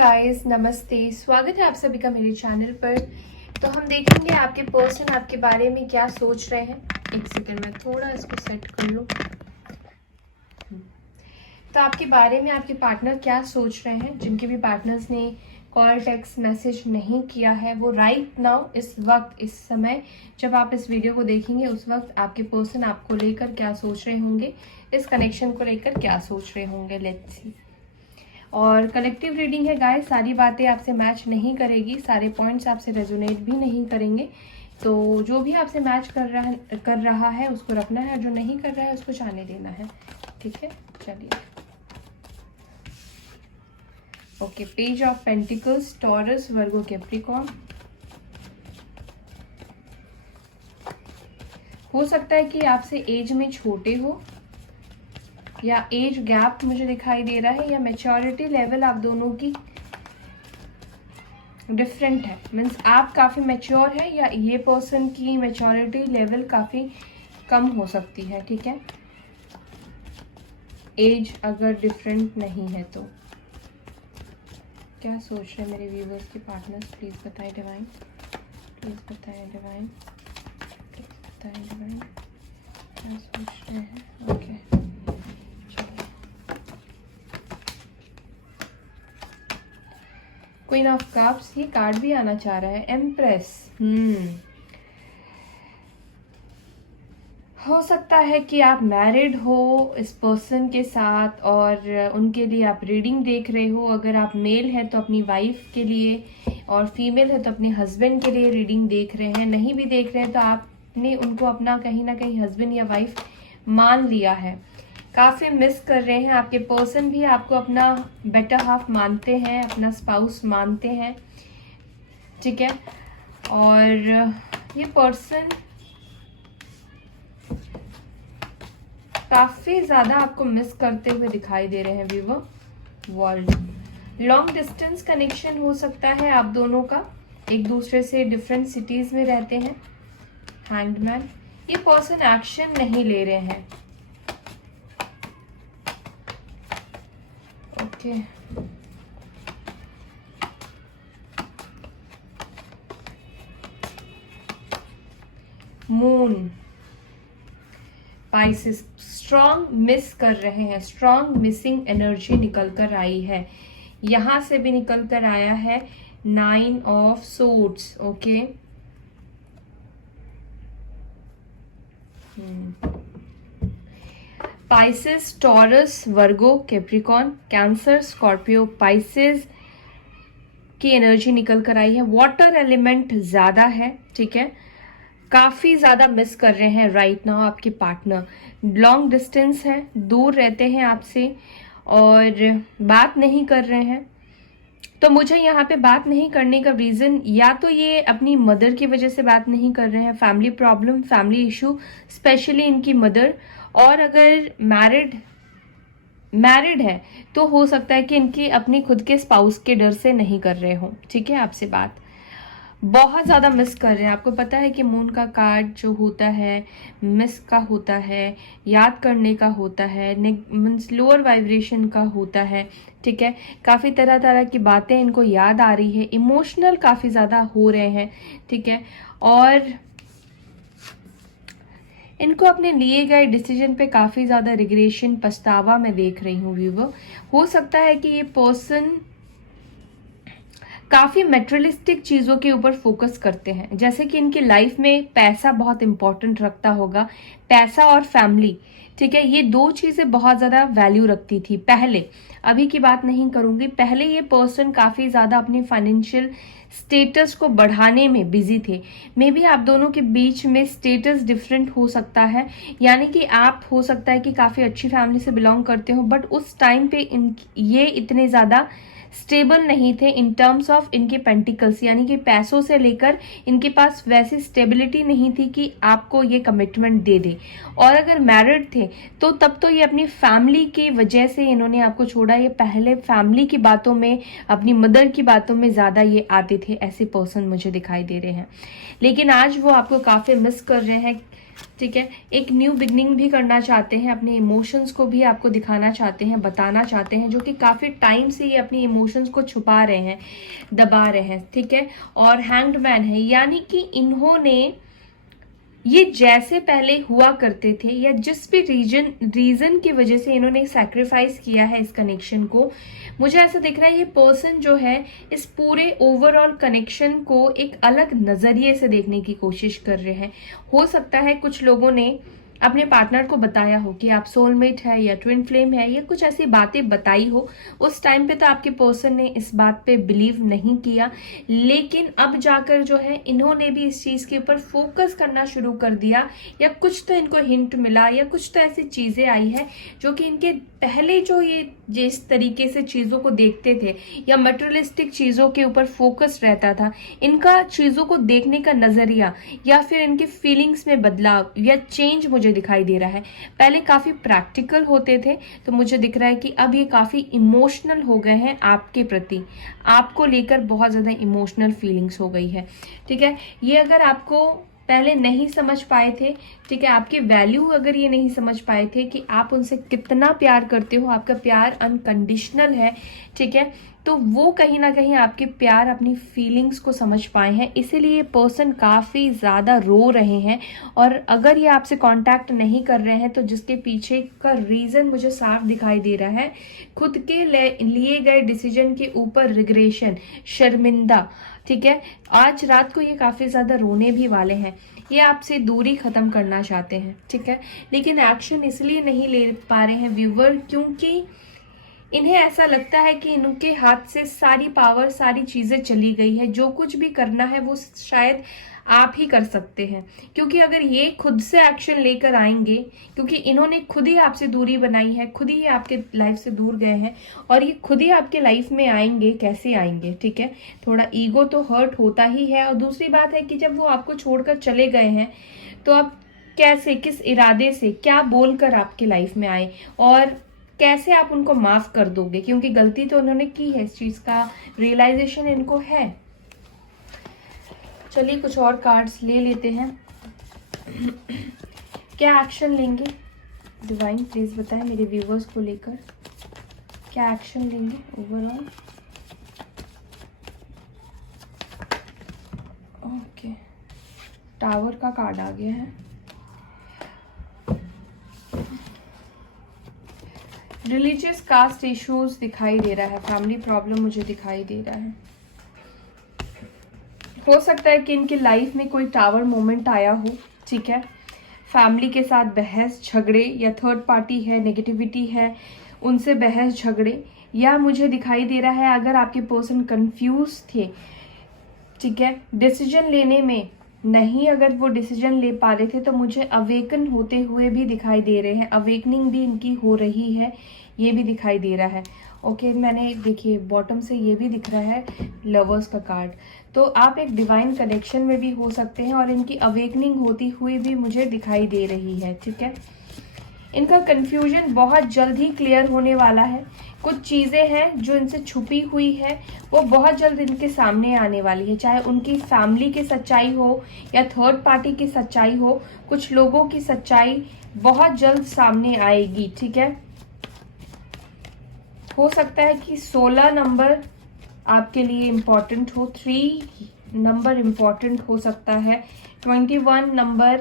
Guys, नमस्ते। स्वागत है आप सभी का मेरे चैनल पर। तो हम देखेंगे आपके पर्सन आपके बारे में क्या सोच रहे हैं। एक सेकंड में थोड़ा इसको सेट कर लूँ। तो आपके बारे में आपके पार्टनर क्या सोच रहे हैं। जिनके भी पार्टनर्स ने कॉल, टेक्स्ट, मैसेज नहीं किया है, वो राइट नाउ इस वक्त, इस समय जब आप इस वीडियो को देखेंगे, उस वक्त आपके पर्सन आपको लेकर क्या सोच रहे होंगे, इस कनेक्शन को लेकर क्या सोच रहे होंगे। Let's see. और कलेक्टिव रीडिंग है गाइस, सारी बातें आपसे मैच नहीं करेगी, सारे पॉइंट्स आपसे रेजोनेट भी नहीं करेंगे। तो जो भी आपसे मैच कर रहा है उसको रखना है, जो नहीं कर रहा है उसको जाने देना है। ठीक है, चलिए। Okay, page of pentacles, taurus, Virgo, Capricorn. हो सकता है कि आपसे एज में छोटे हो या एज गैप मुझे दिखाई दे रहा है, या मैच्योरिटी लेवल आप दोनों की डिफरेंट है। मीन्स आप काफ़ी मैच्योर है या ये पर्सन की मैच्योरिटी लेवल काफ़ी कम हो सकती है। ठीक है, एज अगर डिफरेंट नहीं है तो क्या सोच रहे हैं मेरे व्यूवर्स के पार्टनर्स। प्लीज़ बताएं डिवाइन, प्लीज़ बताएं डिवाइन, प्लीज़ बताएं डिवाइन क्या सोच रहे हैं। ओके, क्वीन ऑफ कप्स, ये कार्ड भी आना चाह रहा है। एम्प्रेस। हो सकता है कि आप मैरिड हो इस पर्सन के साथ और उनके लिए आप रीडिंग देख रहे हो। अगर आप मेल है तो अपनी वाइफ के लिए, और फीमेल है तो अपने हस्बैंड के लिए रीडिंग देख रहे हैं। नहीं भी देख रहे हैं तो आपने उनको अपना कहीं ना कहीं हस्बैंड या वाइफ मान लिया है। काफ़ी मिस कर रहे हैं। आपके पर्सन भी आपको अपना बेटर हाफ मानते हैं, अपना स्पाउस मानते हैं। ठीक है, और ये पर्सन काफ़ी ज़्यादा आपको मिस करते हुए दिखाई दे रहे हैं viewer. World long distance connection हो सकता है आप दोनों का, एक दूसरे से डिफरेंट सिटीज़ में रहते हैं। हैंडमैन, ये पर्सन एक्शन नहीं ले रहे हैं। Okay, moon, Pisces, strong miss कर रहे हैं। स्ट्रॉन्ग मिसिंग एनर्जी निकल कर आई है, यहां से भी निकल कर आया है 9 of swords. Okay, Pisces, taurus, Virgo, Capricorn, cancer, Scorpio, Pisces की एनर्जी निकल कर आई है। वाटर एलिमेंट ज्यादा है। ठीक है, काफी ज्यादा मिस कर रहे हैं राइट नाउ आपके पार्टनर। लॉन्ग डिस्टेंस है, दूर रहते हैं आपसे और बात नहीं कर रहे हैं। तो मुझे यहाँ पे बात नहीं करने का रीजन, या तो ये अपनी मदर की वजह से बात नहीं कर रहे हैं, family problem, family issue, specially इनकी मदर। और अगर मैरिड है तो हो सकता है कि इनकी अपनी खुद के स्पाउस के डर से नहीं कर रहे हो। ठीक है, आपसे बात बहुत ज़्यादा मिस कर रहे हैं। आपको पता है कि मून का कार्ड जो होता है मिस का होता है, याद करने का होता है, मीन्स लोअर वाइब्रेशन का होता है। ठीक है, काफ़ी तरह तरह की बातें इनको याद आ रही है, इमोशनल काफ़ी ज़्यादा हो रहे हैं। ठीक है, और इनको अपने लिए गए डिसीजन पे काफ़ी ज़्यादा रिग्रेशन, पछतावा मैं देख रही हूँ व्यूवर। हो सकता है कि ये पर्सन काफ़ी मेटेरियलिस्टिक चीज़ों के ऊपर फोकस करते हैं, जैसे कि इनकी लाइफ में पैसा बहुत इंपॉर्टेंट रखता होगा। पैसा और फैमिली, ठीक है, ये दो चीज़ें बहुत ज़्यादा वैल्यू रखती थी पहले। अभी की बात नहीं करूँगी, पहले ये पर्सन काफ़ी ज़्यादा अपनी फाइनेंशियल स्टेटस को बढ़ाने में बिजी थे। मे बी आप दोनों के बीच में स्टेटस डिफरेंट हो सकता है, यानी कि आप हो सकता है कि काफ़ी अच्छी फैमिली से बिलोंग करते हो, बट उस टाइम पे ये इतने ज़्यादा स्टेबल नहीं थे इन टर्म्स ऑफ इनके पेंटिकल्स, यानी कि पैसों से लेकर इनके पास वैसी स्टेबिलिटी नहीं थी कि आपको ये कमिटमेंट दे दे। और अगर मैरिड थे तो तब तो ये अपनी फैमिली की वजह से इन्होंने आपको छोड़ा। ये पहले फैमिली की बातों में, अपनी मदर की बातों में ज़्यादा ये आते थे। ऐसे पर्सन मुझे दिखाई दे रहे हैं, लेकिन आज वो आपको काफ़ी मिस कर रहे हैं। ठीक है, एक न्यू बिगनिंग भी करना चाहते हैं, अपने इमोशंस को भी आपको दिखाना चाहते हैं, बताना चाहते हैं, जो कि काफी टाइम से ये अपनी इमोशंस को छुपा रहे हैं, दबा रहे हैं। ठीक है, और हैंग्ड मैन है, यानी कि इन्होंने ये जैसे पहले हुआ करते थे या जिस भी रीजन की वजह से इन्होंने सैक्रिफाइस किया है इस कनेक्शन को, मुझे ऐसा दिख रहा है ये पर्सन जो है इस पूरे ओवरऑल कनेक्शन को एक अलग नजरिए से देखने की कोशिश कर रहे हैं। हो सकता है कुछ लोगों ने अपने पार्टनर को बताया हो कि आप सोलमेट है या ट्विन फ्लेम है, या कुछ ऐसी बातें बताई हो। उस टाइम पे तो आपके पर्सन ने इस बात पे बिलीव नहीं किया, लेकिन अब जाकर जो है इन्होंने भी इस चीज के ऊपर फोकस करना शुरू कर दिया, या कुछ तो इनको हिंट मिला, या कुछ तो ऐसी चीजें आई है जो कि इनके पहले जो ये जिस तरीके से चीजों को देखते थे या मटेरियलिस्टिक चीजों के ऊपर फोकस रहता था, इनका चीजों को देखने का नजरिया या फिर इनके फीलिंग्स में बदलाव या चेंज मुझे दिखाई दे रहा है। पहले काफी प्रैक्टिकल होते थे, तो मुझे दिख रहा है कि अब ये काफी इमोशनल हो गए हैं आपके प्रति, आपको लेकर बहुत ज्यादा इमोशनल फीलिंग्स हो गई है। ठीक है, ये अगर आपको पहले नहीं समझ पाए थे, ठीक है, आपकी वैल्यू अगर ये नहीं समझ पाए थे कि आप उनसे कितना प्यार करते हो, आपका प्यार अनकंडीशनल है, ठीक है, तो वो कहीं ना कहीं आपके प्यार, अपनी फीलिंग्स को समझ पाए हैं, इसीलिए ये पर्सन काफी ज्यादा रो रहे हैं। और अगर ये आपसे कांटेक्ट नहीं कर रहे हैं तो जिसके पीछे का रीजन मुझे साफ दिखाई दे रहा है, खुद के लिए गए डिसीजन के ऊपर रिग्रेशन, शर्मिंदा। ठीक है, आज रात को ये काफी ज्यादा रोने भी वाले हैं, ये आपसे दूरी खत्म करना चाहते हैं। ठीक है, लेकिन एक्शन इसलिए नहीं ले पा रहे हैं व्यूवर, क्योंकि इन्हें ऐसा लगता है कि इनके हाथ से सारी पावर, सारी चीजें चली गई है, जो कुछ भी करना है वो शायद आप ही कर सकते हैं। क्योंकि अगर ये खुद से एक्शन लेकर आएंगे, क्योंकि इन्होंने खुद ही आपसे दूरी बनाई है, खुद ही आपके लाइफ से दूर गए हैं, और ये खुद ही आपके लाइफ में आएंगे, कैसे आएंगे? ठीक है, थोड़ा ईगो तो हर्ट होता ही है। और दूसरी बात है कि जब वो आपको छोड़कर चले गए हैं तो आप कैसे, किस इरादे से, क्या बोलकर आपके लाइफ में आए, और कैसे आप उनको माफ कर दोगे? क्योंकि गलती तो उन्होंने की है, इस चीज का रियलाइजेशन इनको है। चलिए कुछ और कार्ड्स ले लेते हैं। क्या एक्शन लेंगे डिवाइन, प्लीज बताएं मेरे व्यूवर्स को लेकर, क्या एक्शन लेंगे ओवरऑल? ओके, टावर का कार्ड आ गया है। रिलीजियस कास्ट इश्यूज दिखाई दे रहा है, फैमिली प्रॉब्लम मुझे दिखाई दे रहा है। हो सकता है कि इनकी लाइफ में कोई टावर मोमेंट आया हो, ठीक है, फैमिली के साथ बहस झगड़े, या थर्ड पार्टी है, नेगेटिविटी है, उनसे बहस झगड़े, या मुझे दिखाई दे रहा है अगर आपके पर्सन कंफ्यूज थे, ठीक है, डिसीजन लेने में नहीं, अगर वो डिसीजन ले पा रहे थे, तो मुझे अवेकन होते हुए भी दिखाई दे रहे हैं, अवेकनिंग भी इनकी हो रही है, ये भी दिखाई दे रहा है। ओके, मैंने देखिए बॉटम से ये भी दिख रहा है लवर्स का कार्ड, तो आप एक डिवाइन कनेक्शन में भी हो सकते हैं, और इनकी अवेकनिंग होती हुई भी मुझे दिखाई दे रही है। ठीक है, इनका कंफ्यूजन बहुत जल्द ही क्लियर होने वाला है। कुछ चीजें हैं जो इनसे छुपी हुई है, वो बहुत जल्द इनके सामने आने वाली है, चाहे उनकी फैमिली की सच्चाई हो या थर्ड पार्टी की सच्चाई हो, कुछ लोगों की सच्चाई बहुत जल्द सामने आएगी। ठीक है, हो सकता है कि 16 नंबर आपके लिए इम्पोर्टेंट हो, 3 नंबर इम्पोर्टेंट हो सकता है, 21 नंबर,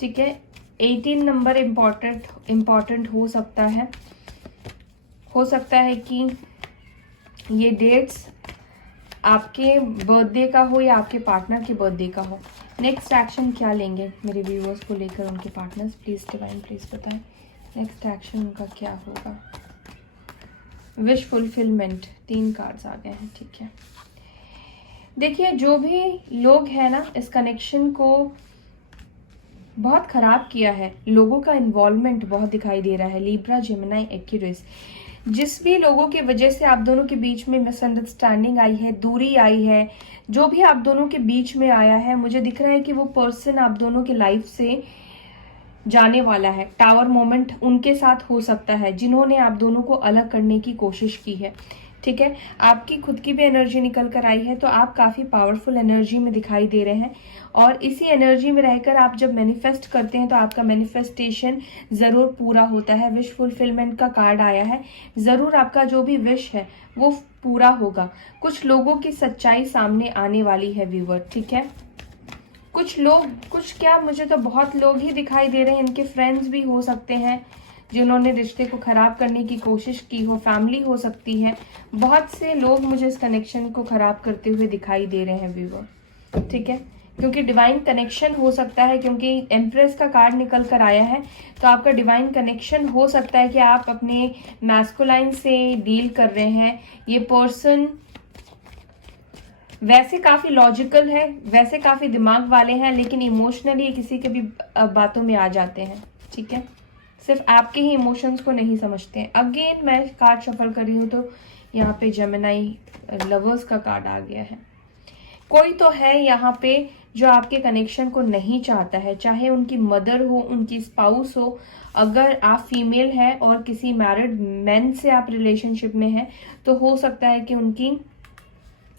ठीक है, 18 नंबर इम्पोर्टेंट हो सकता है। हो सकता है कि ये डेट्स आपके बर्थडे का हो या आपके पार्टनर के बर्थडे का हो। नेक्स्ट एक्शन क्या लेंगे मेरे व्यूअर्स को लेकर उनके पार्टनर्स, प्लीज डिवाइन प्लीज बताएं नेक्स्ट एक्शन उनका क्या होगा। विश फुलफिलमेंट, 3 कार्ड्स आ गए हैं। ठीक है, देखिए जो भी लोग हैं ना, इस कनेक्शन को बहुत खराब किया है, लोगों का इन्वॉल्वमेंट बहुत दिखाई दे रहा है। लिब्रा, जेमिनी, एक्यूरियस, जिस भी लोगों की वजह से आप दोनों के बीच में मिसअंडरस्टैंडिंग आई है, दूरी आई है, जो भी आप दोनों के बीच में आया है, मुझे दिख रहा है कि वो पर्सन आप दोनों की लाइफ से जाने वाला है। टावर मोमेंट उनके साथ हो सकता है जिन्होंने आप दोनों को अलग करने की कोशिश की है। ठीक है, आपकी खुद की भी एनर्जी निकल कर आई है, तो आप काफ़ी पावरफुल एनर्जी में दिखाई दे रहे हैं। और इसी एनर्जी में रहकर आप जब मैनिफेस्ट करते हैं तो आपका मैनिफेस्टेशन ज़रूर पूरा होता है। विश फुलफिलमेंट का कार्ड आया है, ज़रूर आपका जो भी विश है वो पूरा होगा। कुछ लोगों की सच्चाई सामने आने वाली है व्यूअर, ठीक है। कुछ लोग, कुछ क्या, मुझे तो बहुत लोग ही दिखाई दे रहे हैं, इनके फ्रेंड्स भी हो सकते हैं जिन्होंने रिश्ते को खराब करने की कोशिश की हो, फैमिली हो सकती है। बहुत से लोग मुझे इस कनेक्शन को खराब करते हुए दिखाई दे रहे हैं व्यूअर, ठीक है, क्योंकि डिवाइन कनेक्शन हो सकता है, क्योंकि एम्प्रेस का कार्ड निकल कर आया है, तो आपका डिवाइन कनेक्शन हो सकता है कि आप अपने मैस्कुलाइन से डील कर रहे हैं। ये पर्सन वैसे काफी लॉजिकल है, वैसे काफी दिमाग वाले हैं, लेकिन इमोशनली किसी के भी बातों में आ जाते हैं, ठीक है, सिर्फ आपके ही इमोशंस को नहीं समझते हैं। अगेन मैं कार्ड शफल कर रही हूँ तो यहाँ पे जेमिनाई लवर्स का कार्ड आ गया है। कोई तो है यहाँ पे जो आपके कनेक्शन को नहीं चाहता है, चाहे उनकी मदर हो, उनकी स्पाउस हो। अगर आप फीमेल हैं और किसी मैरिड मैन से आप रिलेशनशिप में हैं तो हो सकता है कि उनकी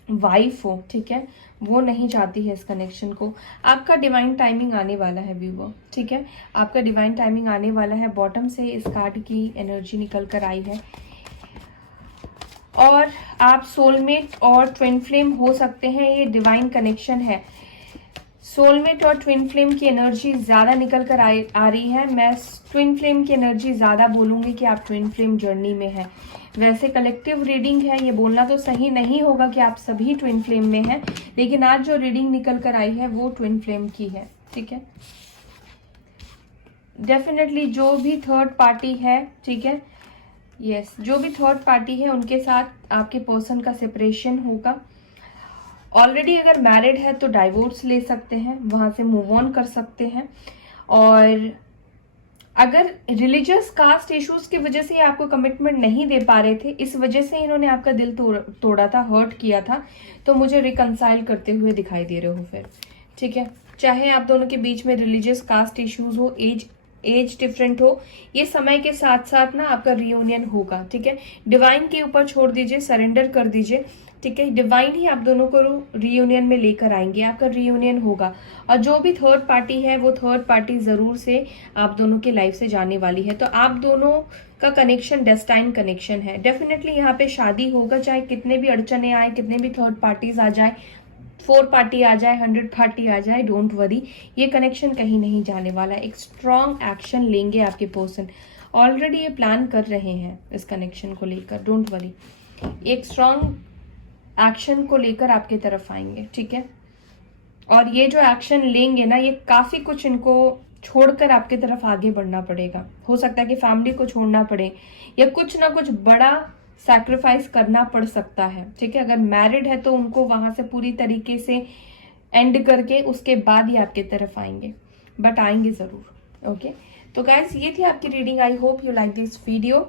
वाइफ हो, ठीक है, वो नहीं चाहती है इस कनेक्शन को। आपका डिवाइन टाइमिंग आने वाला है व्यूअर, ठीक है, आपका डिवाइन टाइमिंग आने वाला है। बॉटम से इस कार्ड की एनर्जी निकल कर आई है और आप सोलमेट और ट्विन फ्लेम हो सकते हैं। ये डिवाइन कनेक्शन है। सोलमेट और ट्विन फ्लेम की एनर्जी ज़्यादा निकल कर आ रही है। मैं ट्विन फ्लेम की एनर्जी ज़्यादा बोलूँगी कि आप ट्विन फ्लेम जर्नी में है। वैसे कलेक्टिव रीडिंग है, ये बोलना तो सही नहीं होगा कि आप सभी ट्विन फ्लेम में हैं, लेकिन आज जो रीडिंग निकल कर आई है वो ट्विन फ्लेम की है, ठीक है। डेफिनेटली जो भी थर्ड पार्टी है, ठीक है, यस, जो भी थर्ड पार्टी है उनके साथ आपके पर्सन का सेपरेशन होगा। ऑलरेडी अगर मैरिड है तो डाइवोर्स ले सकते हैं, वहां से मूव ऑन कर सकते हैं। और अगर रिलीजियस कास्ट इश्यूज की वजह से आपको कमिटमेंट नहीं दे पा रहे थे, इस वजह से इन्होंने आपका दिल तोड़ा था, हर्ट किया था, तो मुझे रिकंसाइल करते हुए दिखाई दे रहे हो फिर, ठीक है। चाहे आप दोनों के बीच में रिलीजियस कास्ट इश्यूज हो, एज डिफरेंट हो, ये समय के साथ साथ ना आपका रियूनियन होगा, ठीक है। डिवाइन के ऊपर छोड़ दीजिए, सरेंडर कर दीजिए, ठीक है। डिवाइन ही आप दोनों को रियूनियन में लेकर आएंगे, आपका रियूनियन होगा। और जो भी थर्ड पार्टी है वो थर्ड पार्टी जरूर से आप दोनों की लाइफ से जाने वाली है। तो आप दोनों का कनेक्शन डेस्टाइन कनेक्शन है। डेफिनेटली यहाँ पे शादी होगा, चाहे कितने भी अड़चने आए, कितने भी थर्ड पार्टीज आ जाए, 4 पार्टी आ जाए, 100 पार्टी आ जाए, डोंट वरी, ये कनेक्शन कहीं नहीं जाने वाला। एक स्ट्रॉन्ग एक्शन लेंगे आपके पर्सन, ऑलरेडी ये प्लान कर रहे हैं इस कनेक्शन को लेकर, डोंट वरी, एक स्ट्रॉन्ग एक्शन को लेकर आपके तरफ आएंगे, ठीक है। और ये जो एक्शन लेंगे ना, ये काफी कुछ इनको छोड़कर आपके तरफ आगे बढ़ना पड़ेगा। हो सकता है कि फैमिली को छोड़ना पड़े या कुछ ना कुछ बड़ा सैक्रिफाइस करना पड़ सकता है, ठीक है। अगर मैरिड है तो उनको वहां से पूरी तरीके से एंड करके उसके बाद ही आपके तरफ आएंगे, बट आएंगे जरूर, ओके। तो गाइस, ये थी आपकी reading. I hope you like this video.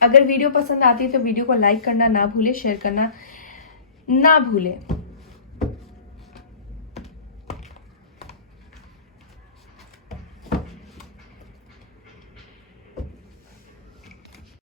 अगर वीडियो पसंद आती है तो वीडियो को लाइक करना ना भूले, शेयर करना ना भूले।